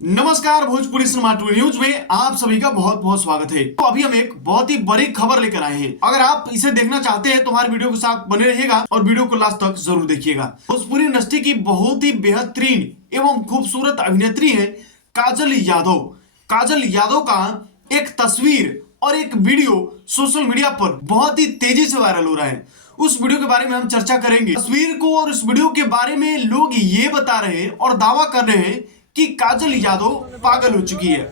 नमस्कार, Bhojpuri cinema to news में आप सभी का बहुत बहुत स्वागत है। तो अभी हम एक बहुत ही बड़ी खबर लेकर आए हैं। अगर आप इसे देखना चाहते हैं तो हमारे वीडियो के साथ बने रहिएगा और वीडियो को लास्ट तक जरूर देखिएगा। भोजपुरी इंडस्ट्री की बहुत ही बेहतरीन एवं खूबसूरत अभिनेत्री है काजल यादव। काजल यादव का एक तस्वीर और एक वीडियो सोशल मीडिया पर बहुत ही तेजी से वायरल हो रहा है। उस वीडियो के बारे में हम चर्चा करेंगे। तस्वीर को और उस वीडियो के बारे में लोग ये बता रहे हैं और दावा कर रहे हैं कि काजल यादव पागल हो चुकी है।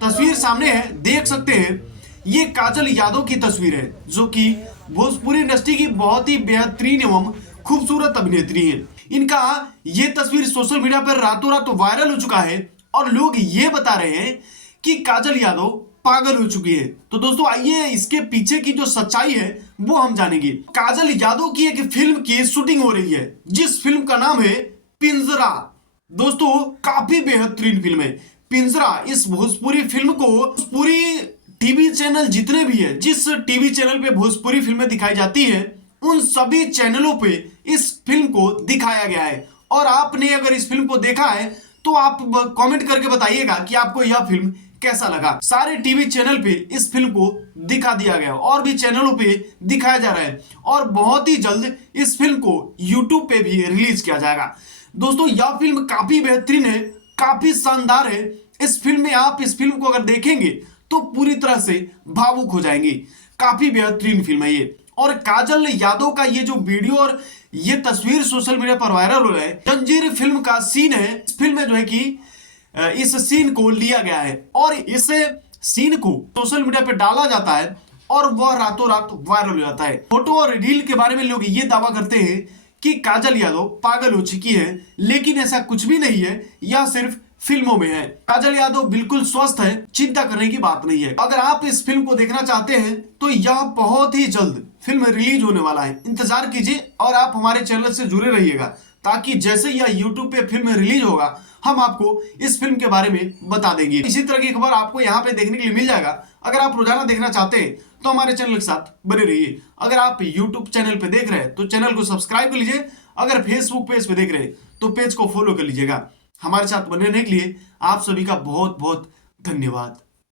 तस्वीर सामने है, देख सकते हैं। ये काजल यादव की तस्वीर है जो कि भोजपुरी इंडस्ट्री की बहुत ही बेहतरीन एवं खूबसूरत अभिनेत्री है। इनका ये तस्वीर सोशल मीडिया पर रातों रात वायरल हो चुका है और लोग ये बता रहे हैं कि काजल यादव पागल हो चुकी है। तो दोस्तों आइए इसके पीछे की जो सच्चाई है वो हम जानेंगे। काजल यादव की एक फिल्म की शूटिंग हो रही है जिस फिल्म का नाम है पिंजरा। दोस्तों काफी बेहतरीन फिल्म है पिंजरा। इस भोजपुरी फिल्म को पूरी टीवी चैनल जितने भी है, जिस टीवी चैनल पे भोजपुरी फिल्में दिखाई जाती है उन सभी चैनलों पे इस फिल्म को दिखाया गया है। और आपने अगर इस फिल्म को देखा है तो आप कमेंट करके बताइएगा कि आपको यह फिल्म कैसा लगा। सारे टीवी चैनल पे इस फिल्म को दिखा दिया गया और भी चैनलों पे दिखाया जा रहा है और बहुत ही जल्द इस फिल्म को यूट्यूब पे भी रिलीज किया जाएगा। दोस्तों यह फिल्म काफी बेहतरीन है, काफी शानदार है। इस फिल्म में आप इस फिल्म को अगर देखेंगे तो पूरी तरह से भावुक हो जाएंगे। काफी बेहतरीन फिल्म है ये। और काजल यादव का ये जो वीडियो और ये तस्वीर सोशल मीडिया पर वायरल हो रहा है, जंजीर फिल्म का सीन है। इस फिल्म में जो है कि इस सीन को लिया गया है और इस सीन को सोशल मीडिया पे डाला जाता है और वह रातों रात वायरल हो जाता है। फोटो और रील के बारे में लोग ये दावा करते हैं कि काजल यादव पागल हो चुकी है, लेकिन ऐसा कुछ भी नहीं है। यह सिर्फ फिल्मों में है। काजल यादव बिल्कुल स्वस्थ है, चिंता करने की बात नहीं है। अगर आप इस फिल्म को देखना चाहते हैं तो यह बहुत ही जल्द फिल्म रिलीज होने वाला है। इंतजार कीजिए और आप हमारे चैनल से जुड़े रहिएगा ताकि जैसे यह यूट्यूब पे फिल्म रिलीज होगा हम आपको इस फिल्म के बारे में बता देंगे। इसी तरह की खबर आपको यहाँ पे देखने के लिए मिल जाएगा। अगर आप रोजाना देखना चाहते हैं तो हमारे चैनल के साथ बने रहिए। अगर आप यूट्यूब चैनल पे देख रहे हैं तो चैनल को सब्सक्राइब कर लीजिए। अगर फेसबुक पेज पे देख रहे हैं तो पेज को फॉलो कर लीजिएगा। हमारे साथ बने रहने के लिए आप सभी का बहुत बहुत धन्यवाद।